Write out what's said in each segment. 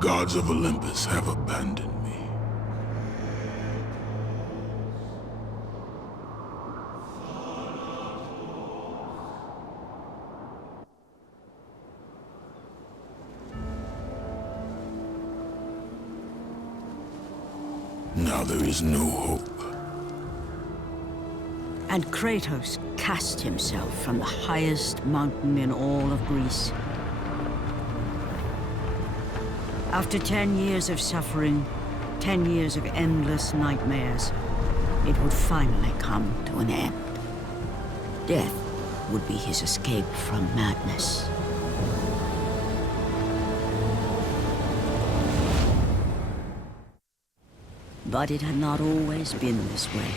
gods of Olympus have abandoned me. Now there is no hope. And Kratos cast himself from the highest mountain in all of Greece. After 10 years of suffering, 10 years of endless nightmares, it would finally come to an end. Death would be his escape from madness. But it had not always been this way.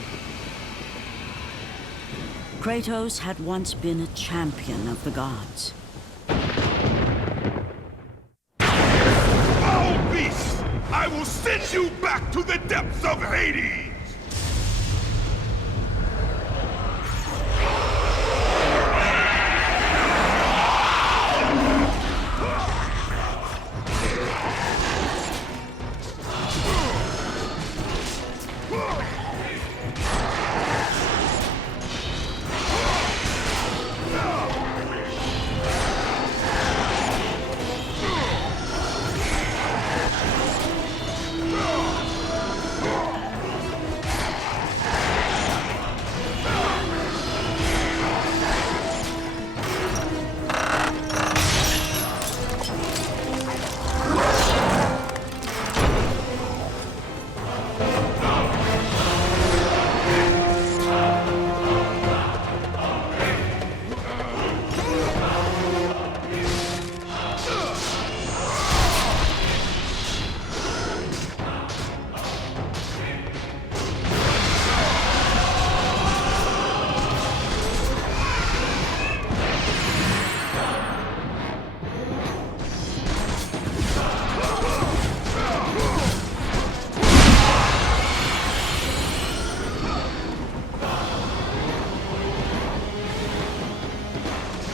Kratos had once been a champion of the gods. Foul beast! I will send you back to the depths of Hades!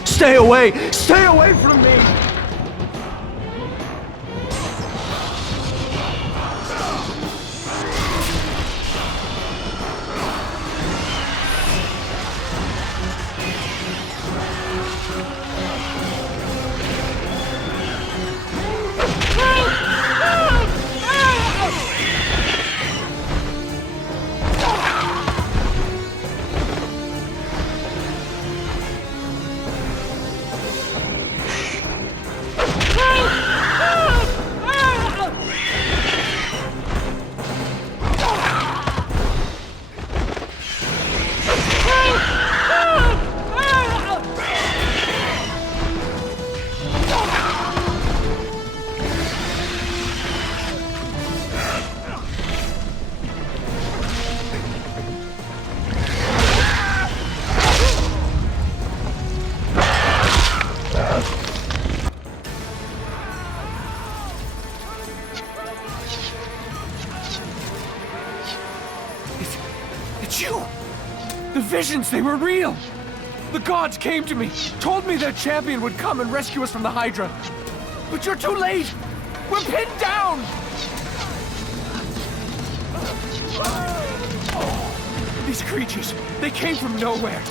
Stay away! Stay away from me! It's you! The visions, they were real! The gods came to me, told me their champion would come and rescue us from the Hydra. But you're too late! We're pinned down! These creatures, they came from nowhere.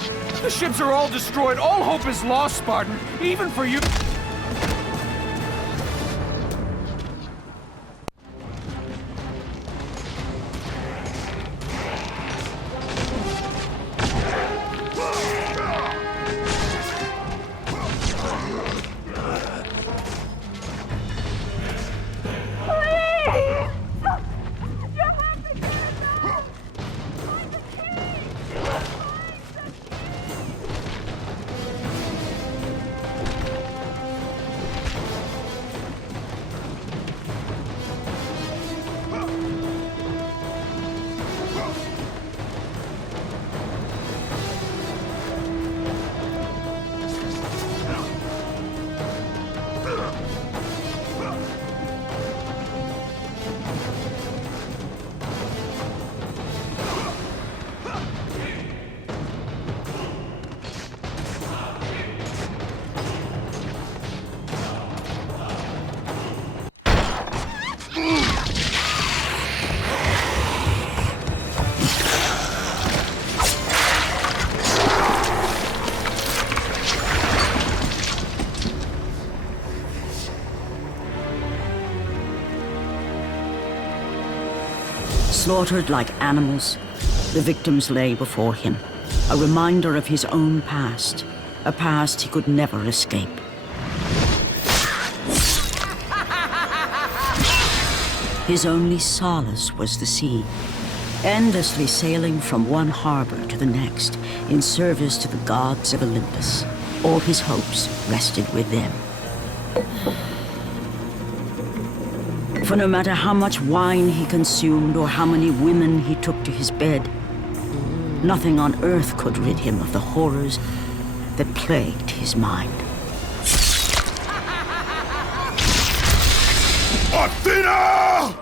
The ships are all destroyed. All hope is lost, Spartan. Even for you. Slaughtered like animals, the victims lay before him, a reminder of his own past, a past he could never escape. His only solace was the sea, endlessly sailing from one harbor to the next in service to the gods of Olympus. All his hopes rested with them. For no matter how much wine he consumed or how many women he took to his bed, nothing on earth could rid him of the horrors that plagued his mind. Athena!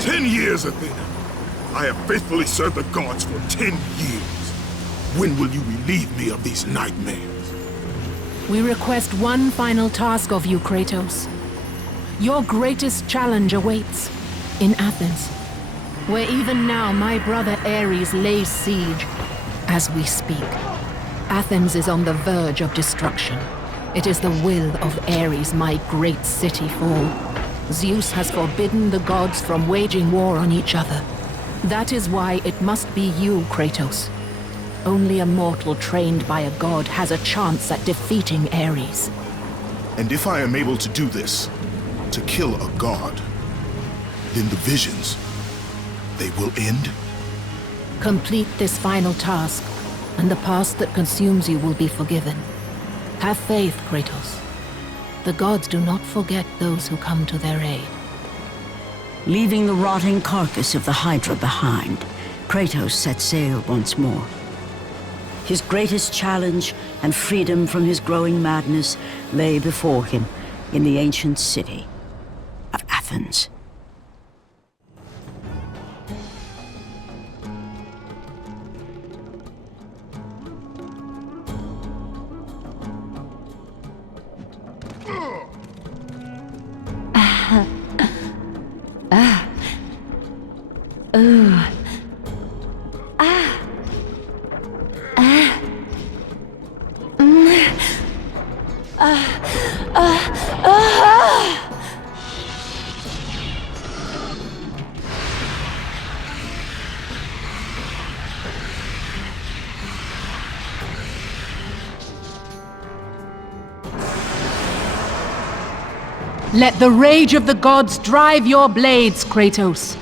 10 years, Athena. I have faithfully served the gods for 10 years. When will you relieve me of these nightmares? We request one final task of you, Kratos. Your greatest challenge awaits in Athens, where even now my brother Ares lays siege as we speak. Athens is on the verge of destruction. It is the will of Ares my great city fall. Zeus has forbidden the gods from waging war on each other. That is why it must be you, Kratos. Only a mortal trained by a god has a chance at defeating Ares. And if I am able to do this, to kill a god, then the visions, they will end? Complete this final task, and the past that consumes you will be forgiven. Have faith, Kratos. The gods do not forget those who come to their aid. Leaving the rotting carcass of the Hydra behind, Kratos set sail once more. His greatest challenge and freedom from his growing madness lay before him in the ancient city of Athens. Let the rage of the gods drive your blades, Kratos.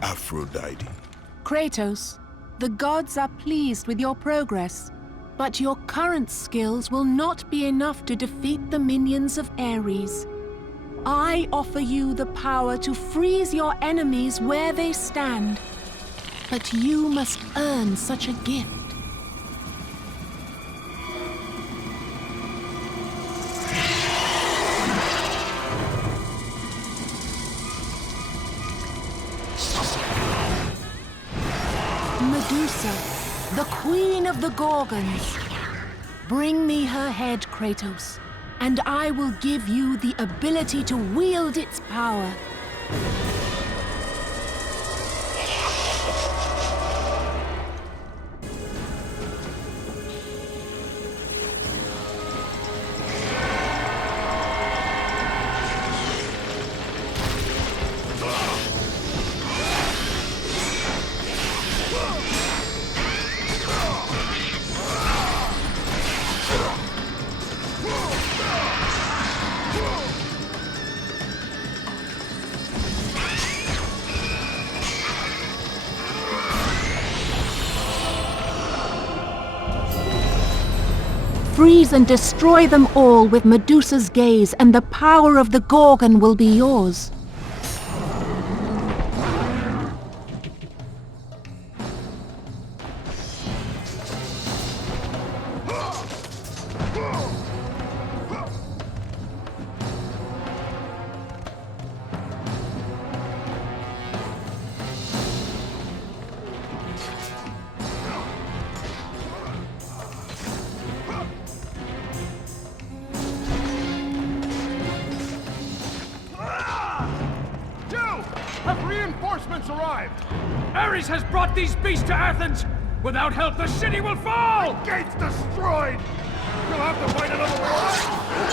Aphrodite. Kratos, the gods are pleased with your progress, but your current skills will not be enough to defeat the minions of Ares. I offer you the power to freeze your enemies where they stand, but you must earn such a gift. Medusa, the queen of the Gorgons. Bring me her head, Kratos. and I will give you the ability to wield its power. Freeze and destroy them all with Medusa's gaze, and the power of the Gorgon will be yours. Have reinforcements arrived? Ares has brought these beasts to Athens! Without help, the city will fall! Gates destroyed! You'll have to fight another war!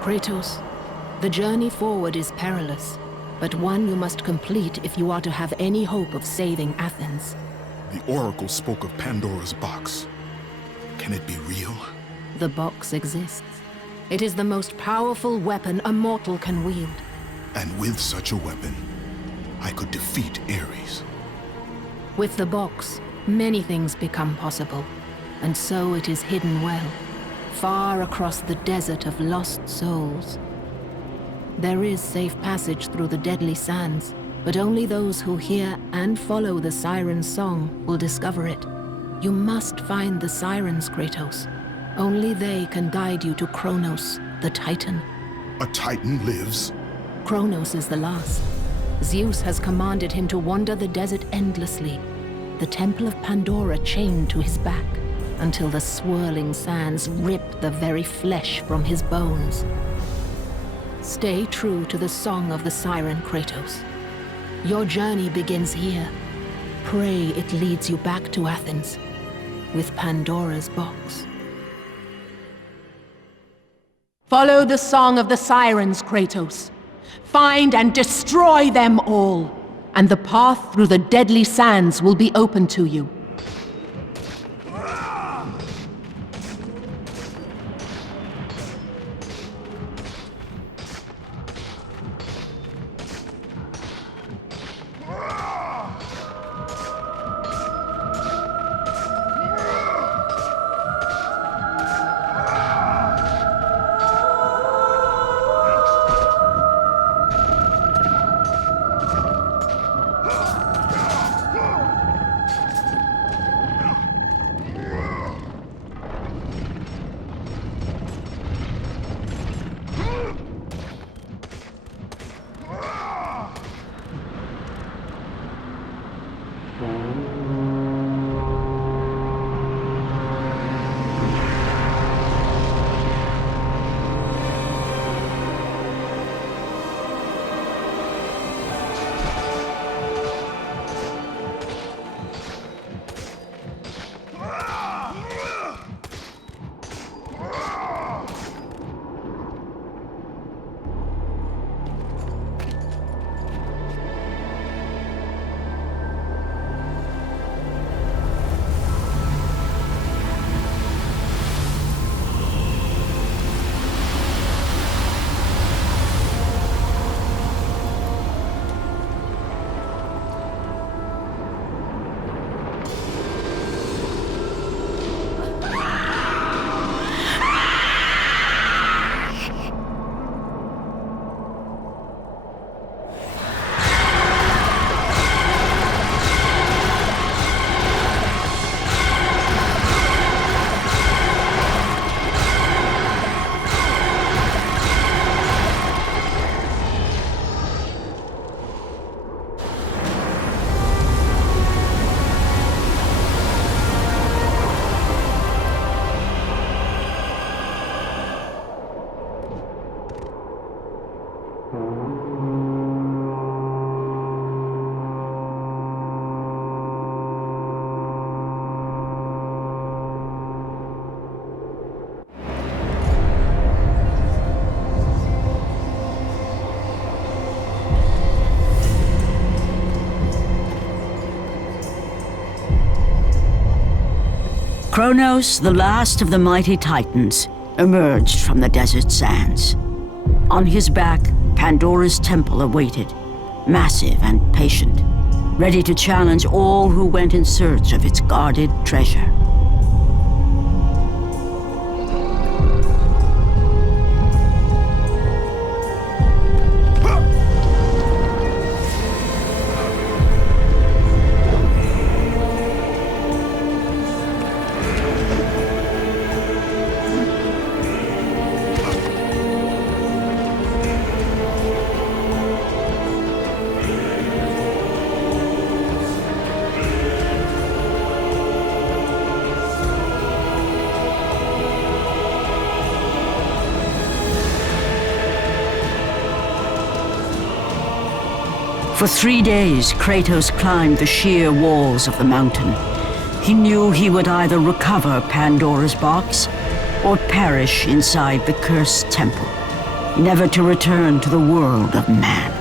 Kratos, the journey forward is perilous, but one you must complete if you are to have any hope of saving Athens. The Oracle spoke of Pandora's box. Can it be real? The box exists. It is the most powerful weapon a mortal can wield. And with such a weapon, I could defeat Ares. With the box, many things become possible, and so it is hidden well, far across the desert of lost souls. There is safe passage through the deadly sands, but only those who hear and follow the siren's song will discover it. You must find the sirens, Kratos. Only they can guide you to Kronos, the Titan. A Titan lives? Kronos is the last. Zeus has commanded him to wander the desert endlessly, the temple of Pandora chained to his back, until the swirling sands rip the very flesh from his bones. Stay true to the song of the siren, Kratos. Your journey begins here. Pray it leads you back to Athens, with Pandora's box. Follow the song of the sirens, Kratos. Find and destroy them all, and the path through the deadly sands will be open to you. Kronos, the last of the mighty Titans, emerged from the desert sands. On his back, Pandora's temple awaited, massive and patient, ready to challenge all who went in search of its guarded treasure. For 3 days, Kratos climbed the sheer walls of the mountain. He knew he would either recover Pandora's box or perish inside the cursed temple. never to return to the world of man.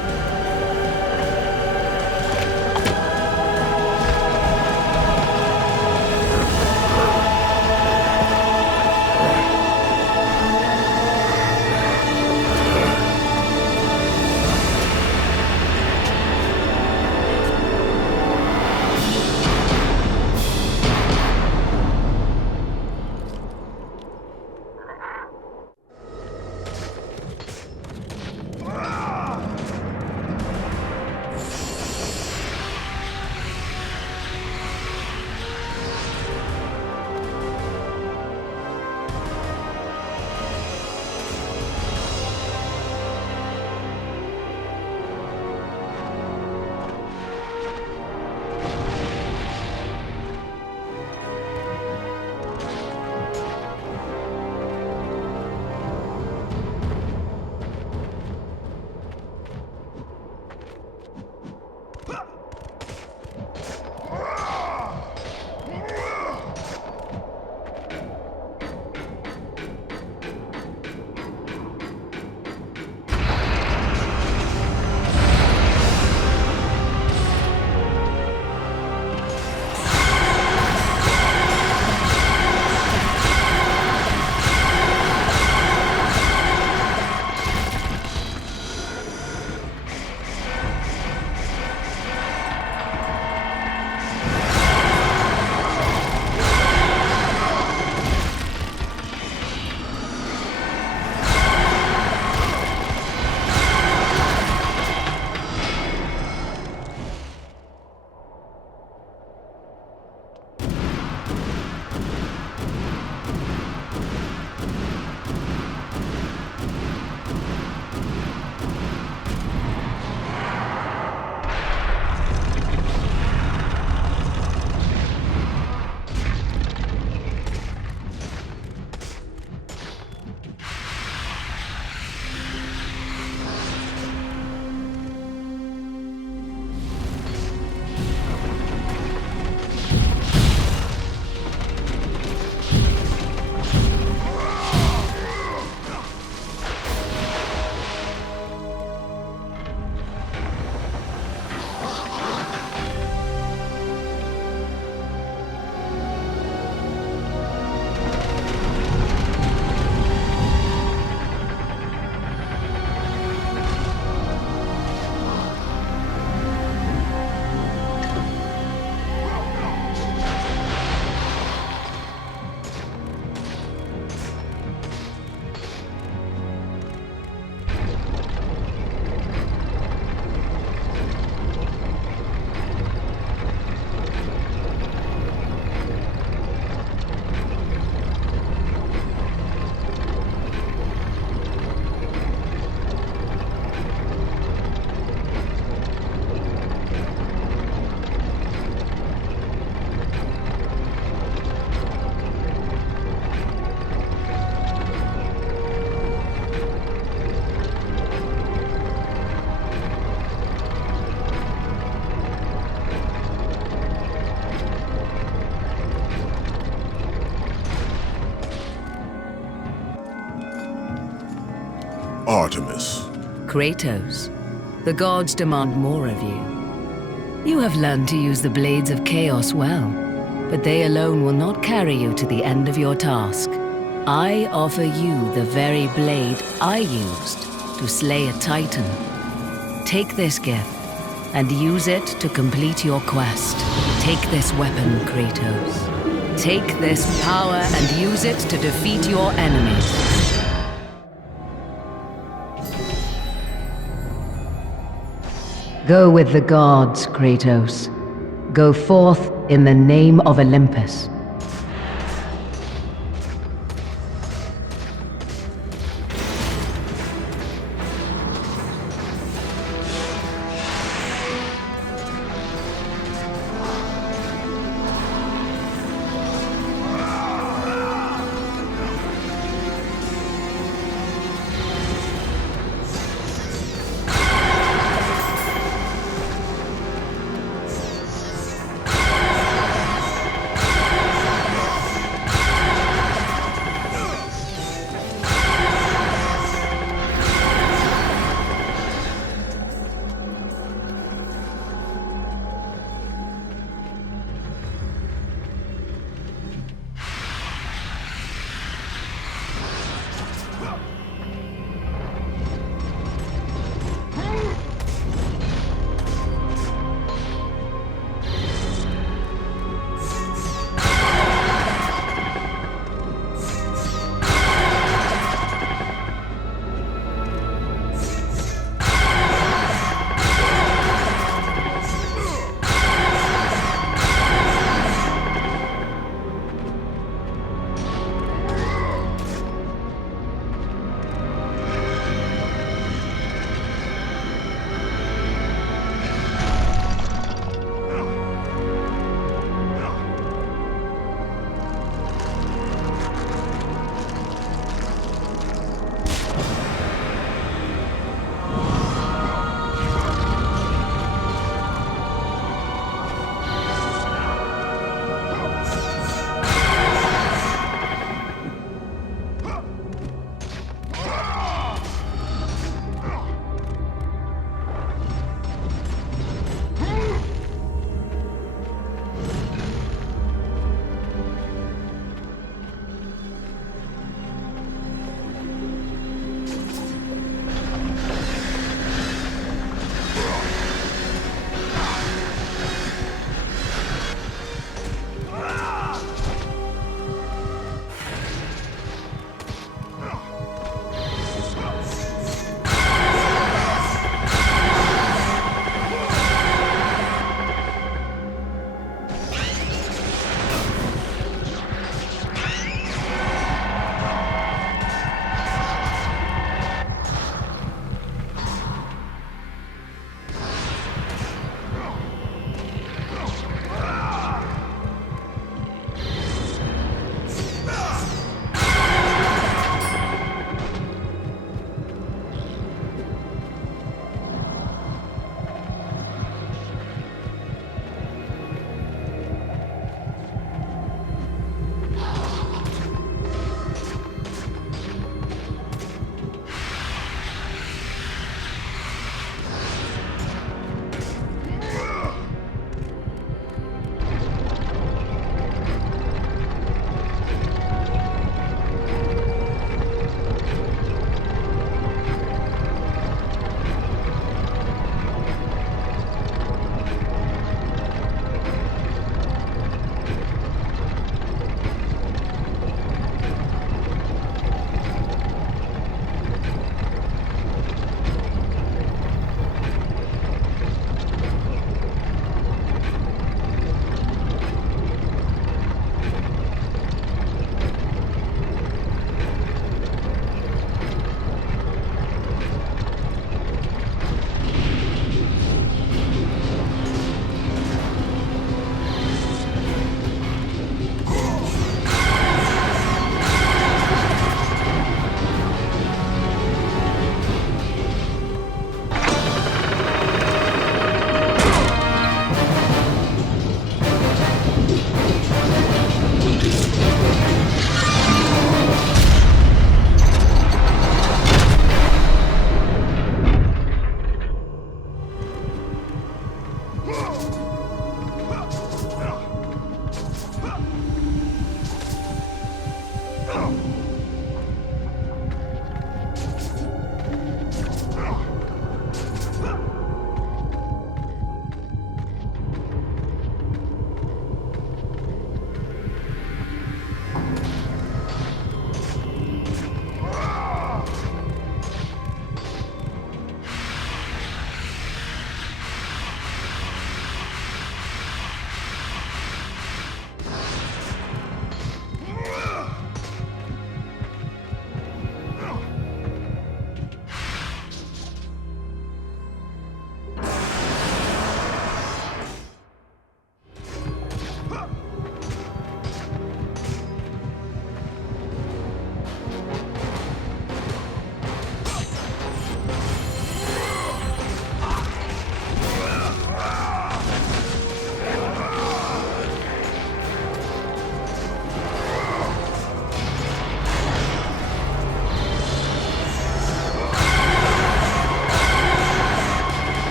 Artemis. Kratos, the gods demand more of you. You have learned to use the blades of chaos well, but they alone will not carry you to the end of your task. I offer you the very blade I used to slay a Titan. Take this gift and use it to complete your quest. Take this weapon, Kratos. Take this power and use it to defeat your enemies. Go with the gods, Kratos. Go forth in the name of Olympus.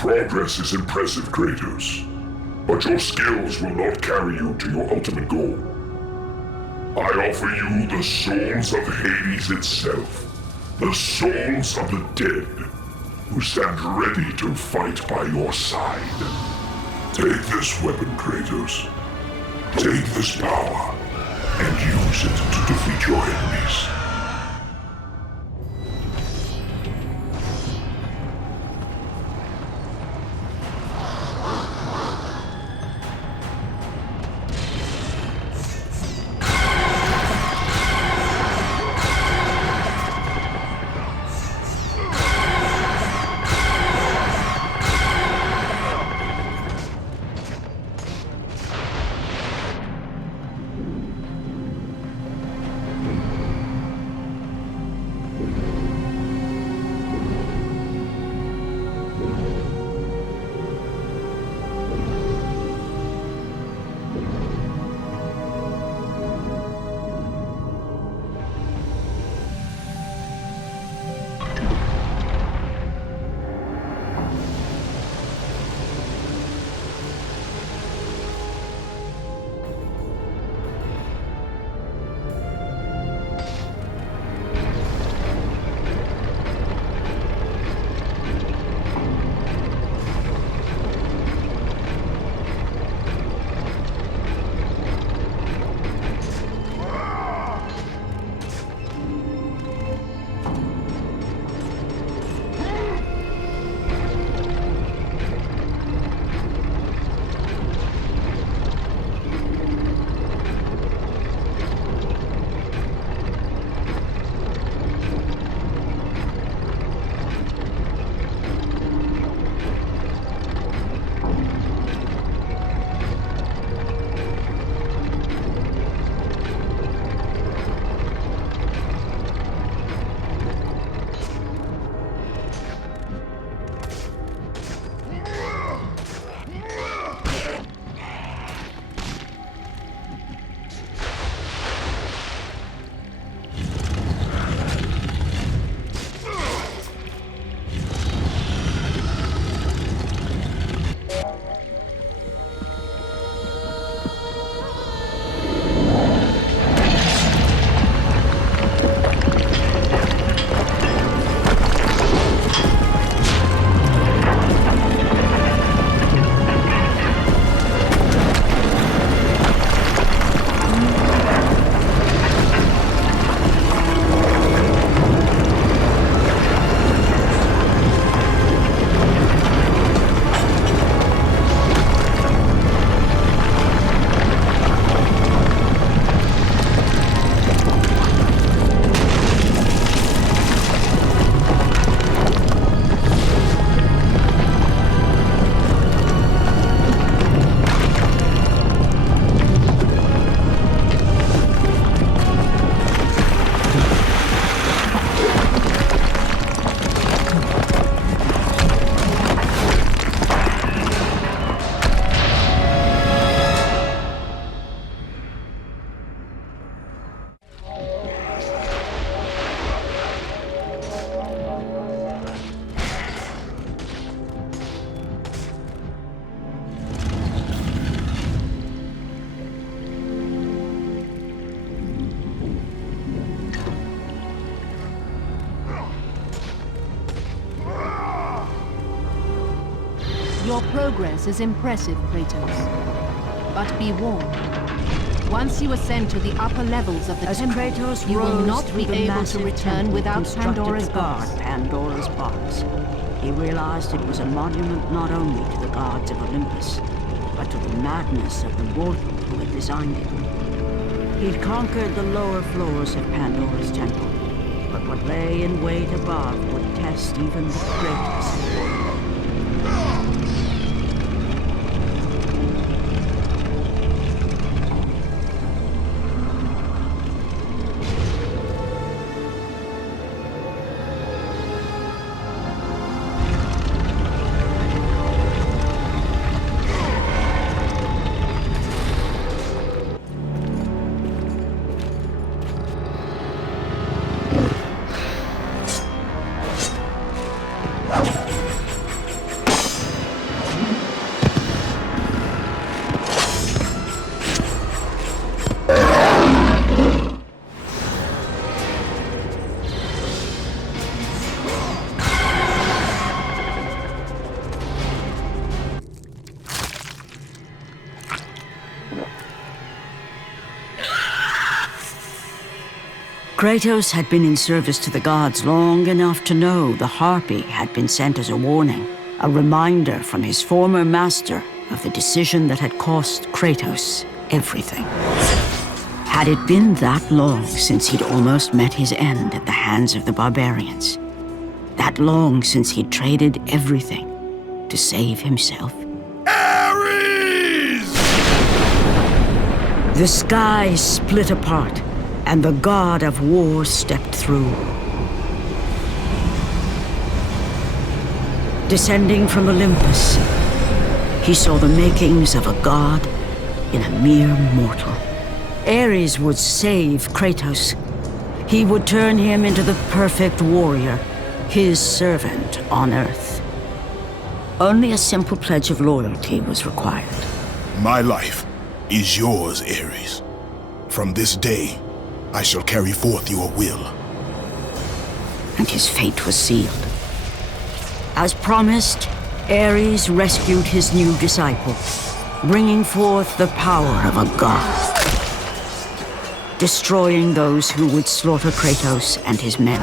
progress is impressive, Kratos. But your skills will not carry you to your ultimate goal. I offer you the souls of Hades itself. The souls of the dead, who stand ready to fight by your side. Take this weapon, Kratos. Take this power, and use it to defeat your enemies. Your progress is impressive, Kratos. But be warned. Once you ascend to the upper levels of the As temple, Kratos you will rose not through be the able to massive return temple without constructed Pandora's to guard box. Pandora's box. He realized it was a monument not only to the gods of Olympus, but to the madness of the mortal who had designed it. He'd conquered the lower floors of Pandora's temple, but what lay in wait above would test even the greatest. Kratos had been in service to the gods long enough to know the Harpy had been sent as a warning, a reminder from his former master of the decision that had cost Kratos everything. Had it been that long since he'd almost met his end at the hands of the barbarians? That long since he'd traded everything to save himself? Ares! The sky split apart, and the god of war stepped through. Descending from Olympus, he saw the makings of a god in a mere mortal. Ares would save Kratos. He would turn him into the perfect warrior, his servant on Earth. Only a simple pledge of loyalty was required. My life is yours, Ares. From this day, I shall carry forth your will. And his fate was sealed. As promised, Ares rescued his new disciple, bringing forth the power of a god, destroying those who would slaughter Kratos and his men.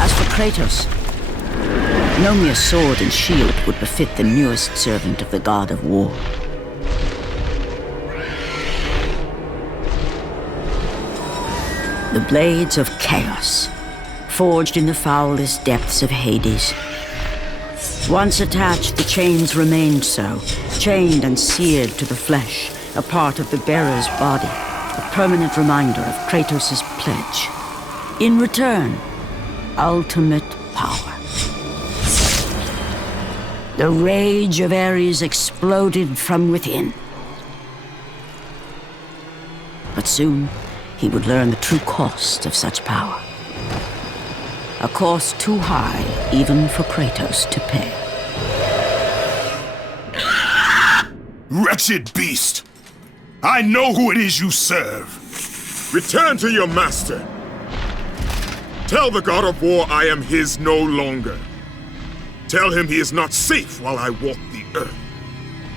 As for Kratos, no mere sword and shield would befit the newest servant of the god of war. The blades of chaos, forged in the foulest depths of Hades. Once attached, the chains remained so, chained and seared to the flesh, a part of the bearer's body, a permanent reminder of Kratos' pledge. In return, ultimate power. The rage of Ares exploded from within. But soon, he would learn the true cost of such power. A cost too high even for Kratos to pay. Wretched beast! I know who it is you serve! Return to your master! Tell the god of war I am his no longer. Tell him he is not safe while I walk the earth.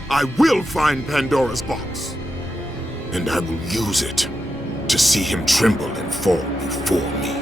I will find Pandora's box. And I will use it to see him tremble and fall before me.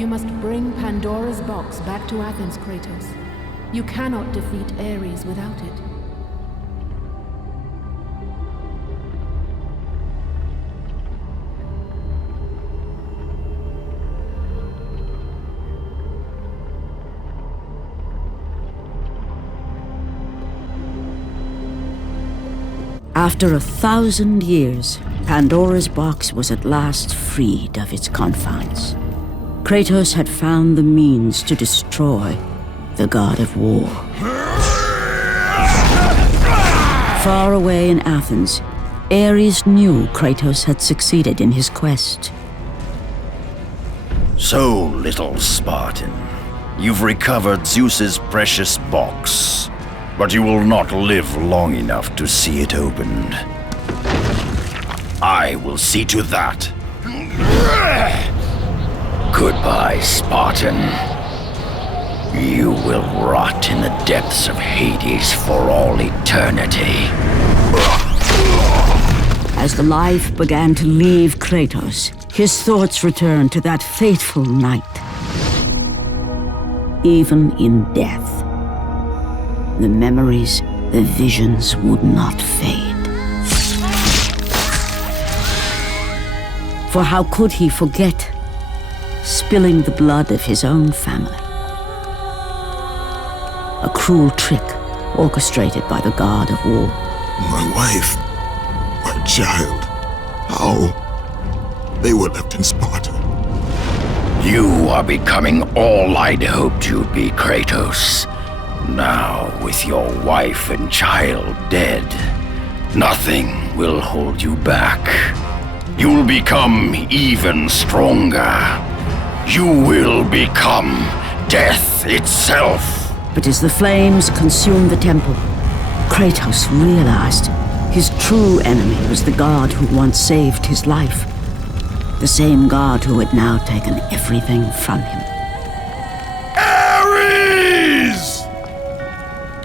You must bring Pandora's box back to Athens, Kratos. You cannot defeat Ares without it. After 1,000 years, Pandora's box was at last freed of its confines. Kratos had found the means to destroy the god of war. Far away in Athens, Ares knew Kratos had succeeded in his quest. So, little Spartan, you've recovered Zeus's precious box. But you will not live long enough to see it opened. I will see to that. Goodbye, Spartan. You will rot in the depths of Hades for all eternity. As the life began to leave Kratos, his thoughts returned to that fateful night. Even in death, the memories, the visions would not fade. For how could he forget spilling the blood of his own family? A cruel trick orchestrated by the god of war. My wife, my child, how? They were left in Sparta. You are becoming all I'd hoped you'd be, Kratos. Now, with your wife and child dead, nothing will hold you back. You'll become even stronger. You will become death itself. But as the flames consumed the temple, Kratos realized his true enemy was the god who once saved his life. The same god who had now taken everything from him. Ares!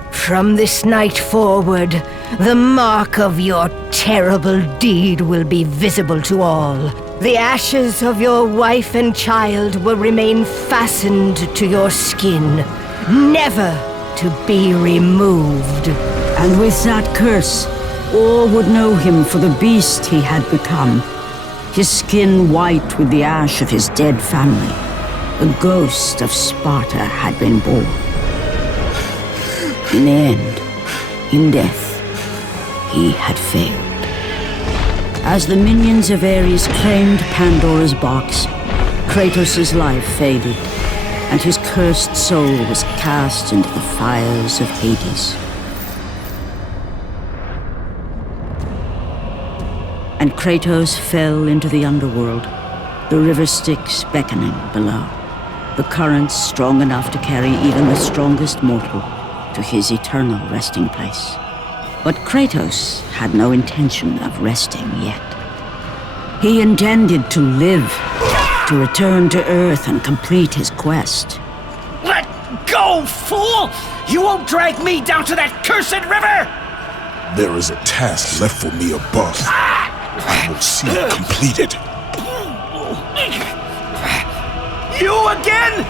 From this night forward, the mark of your terrible deed will be visible to all. The ashes of your wife and child will remain fastened to your skin, never to be removed. And with that curse, all would know him for the beast he had become. His skin white with the ash of his dead family. The ghost of Sparta had been born. In the end, in death, he had failed. As the minions of Ares claimed Pandora's box, Kratos' life faded, and his cursed soul was cast into the fires of Hades. And Kratos fell into the underworld, the river Styx beckoning below, the currents strong enough to carry even the strongest mortal to his eternal resting place. But Kratos had no intention of resting yet. He intended to live, to return to Earth and complete his quest. Let go, fool! You won't drag me down to that cursed river! There is a task left for me above. I will see it completed. You again?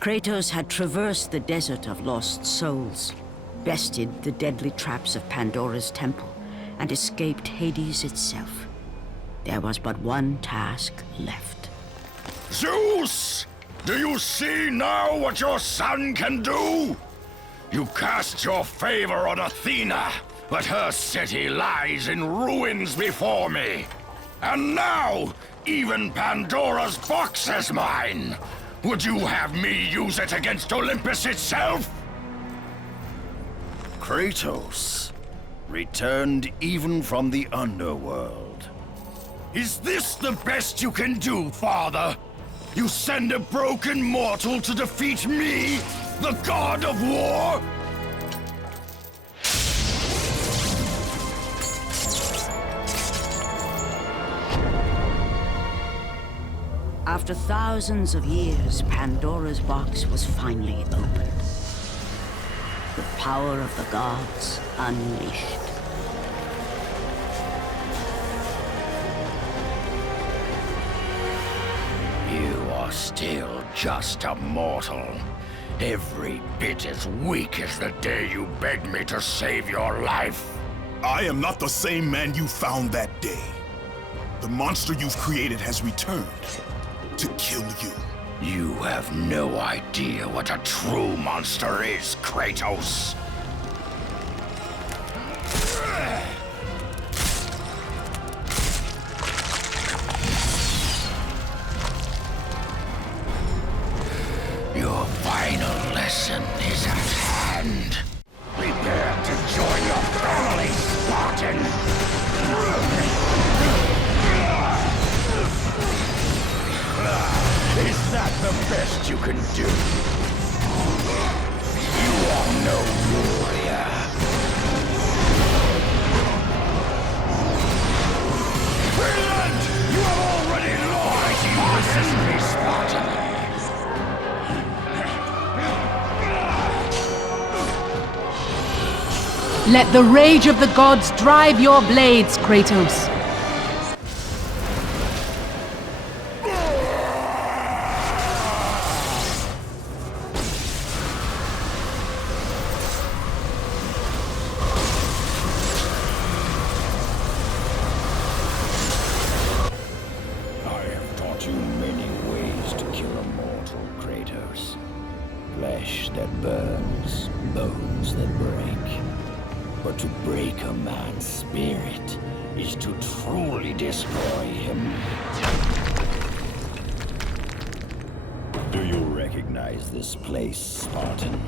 Kratos had traversed the desert of lost souls, bested the deadly traps of Pandora's temple, and escaped Hades itself. There was but one task left. Zeus! Do you see now what your son can do? You cast your favor on Athena, but her city lies in ruins before me. And now, even Pandora's box is mine. Would you have me use it against Olympus itself? Kratos, returned even from the underworld. Is this the best you can do, Father? You send a broken mortal to defeat me, the god of war? After thousands of years, Pandora's box was finally opened. The power of the gods unleashed. You are still just a mortal. Every bit as weak as the day you begged me to save your life. I am not the same man you found that day. The monster you've created has returned to kill you. You have no idea what a true monster is, Kratos. Your final lesson is at hand. Prepare to join your family, Spartan! Is that the best you can do? You are no warrior. Relent! You have already lost! Resist me, Spartan! Let the rage of the gods drive your blades, Kratos. Flesh that burns, bones that break. But to break a man's spirit is to truly destroy him. Do you recognize this place, Spartan?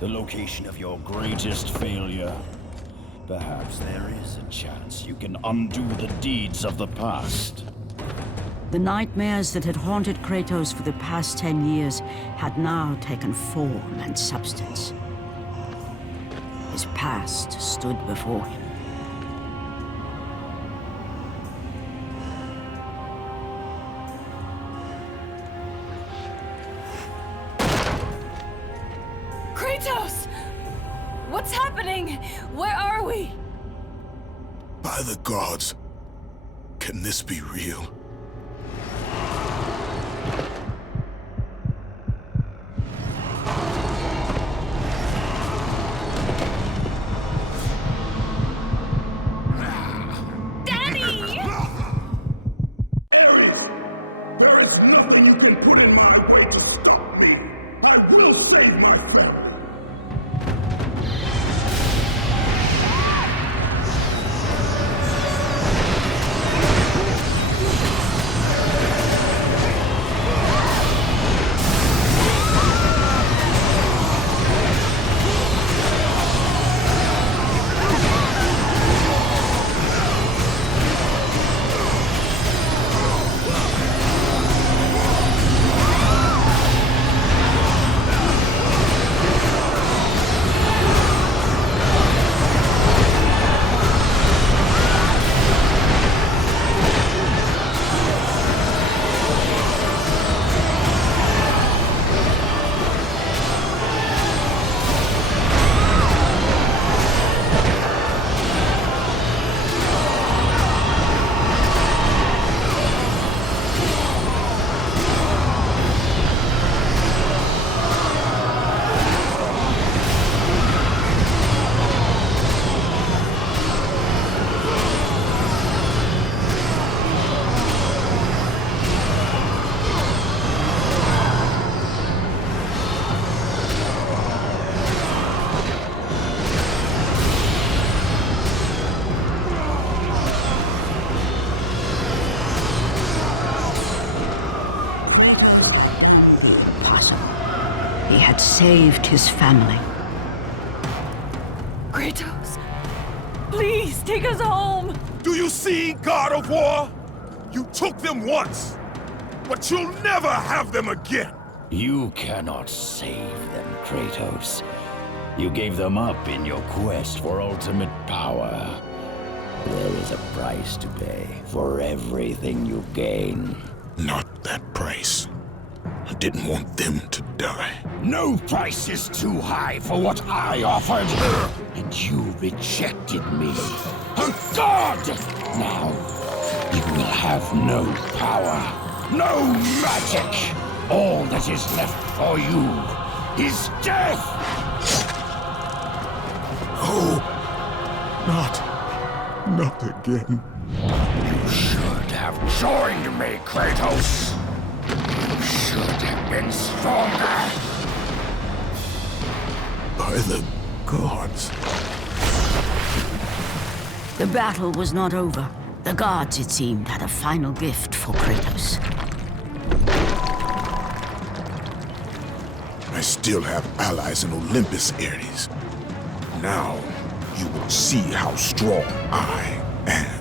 The location of your greatest failure? Perhaps there is a chance you can undo the deeds of the past. The nightmares that had haunted Kratos for the past 10 years had now taken form and substance. His past stood before him. Kratos! What's happening? Where are we? By the gods, can this be real? had saved his family. Kratos, please take us home! Do you see, God of War? You took them once, but you'll never have them again! You cannot save them, Kratos. You gave them up in your quest for ultimate power. There is a price to pay for everything you gain. Not that price. I didn't want them to die. No price is too high for what I offered, and you rejected me. A god! Now, you will have no power, no magic. All that is left for you is death! Oh, not again. You should have joined me, Kratos. You should have been stronger. By the gods. The battle was not over. The gods, it seemed, had a final gift for Kratos. I still have allies in Olympus, Ares. Now, you will see how strong I am.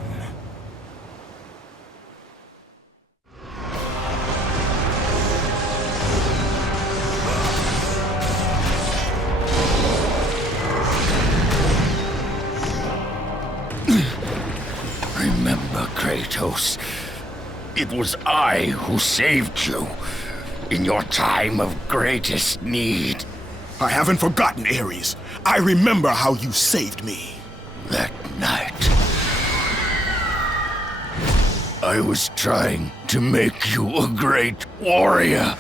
Remember, Kratos, it was I who saved you in your time of greatest need. I haven't forgotten, Ares. I remember how you saved me. That night, I was trying to make you a great warrior.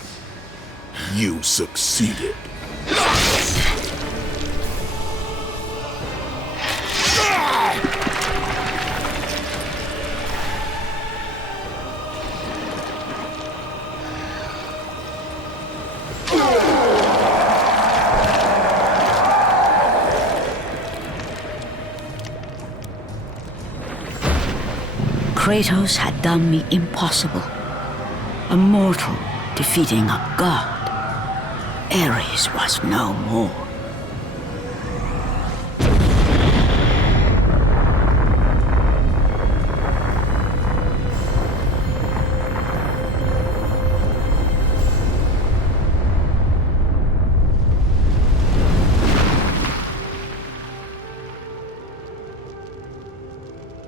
You succeeded. Kratos had done me impossible. A mortal defeating a god. Ares was no more.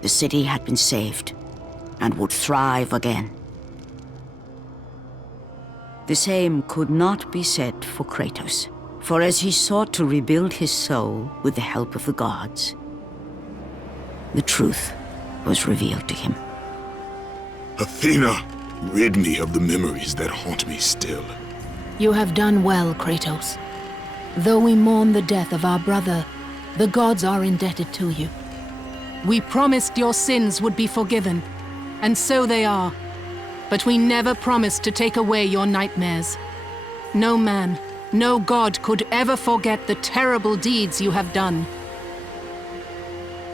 The city had been saved and would thrive again. The same could not be said for Kratos, for as he sought to rebuild his soul with the help of the gods, the truth was revealed to him. Athena, rid me of the memories that haunt me still. You have done well, Kratos. Though we mourn the death of our brother, the gods are indebted to you. We promised your sins would be forgiven, and so they are. But we never promised to take away your nightmares. No man, no god could ever forget the terrible deeds you have done.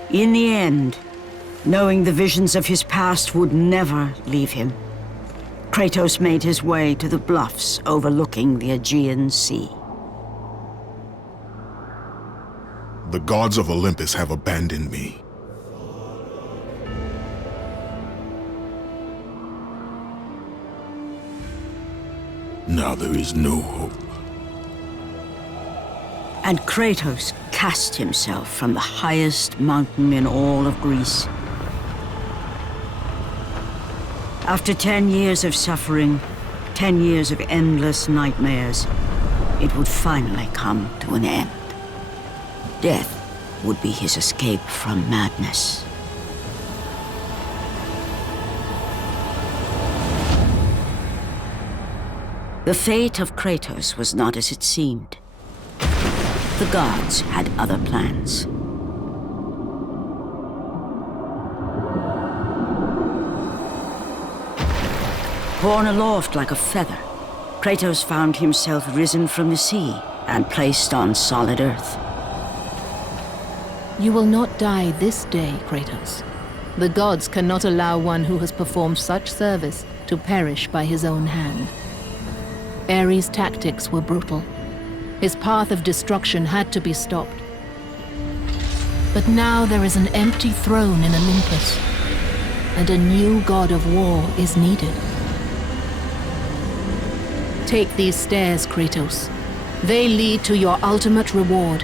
In the end, knowing the visions of his past would never leave him, Kratos made his way to the bluffs overlooking the Aegean Sea. The gods of Olympus have abandoned me. Now there is no hope. And Kratos cast himself from the highest mountain in all of Greece. After 10 years of suffering, 10 years of endless nightmares, it would finally come to an end. Death would be his escape from madness. The fate of Kratos was not as it seemed. The gods had other plans. Borne aloft like a feather, Kratos found himself risen from the sea and placed on solid earth. You will not die this day, Kratos. The gods cannot allow one who has performed such service to perish by his own hand. Ares' tactics were brutal, His path of destruction had to be stopped. But now there is an empty throne in Olympus, and a new god of war is needed. Take these stairs, Kratos. They lead to your ultimate reward.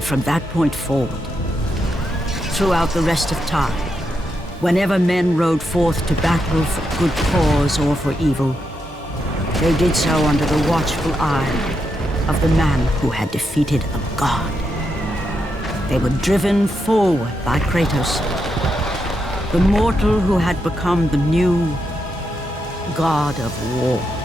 From that point forward, throughout the rest of time, whenever men rode forth to battle for good cause or for evil, they did so under the watchful eye of the man who had defeated a god. They were driven forward by Kratos, the mortal who had become the new god of war.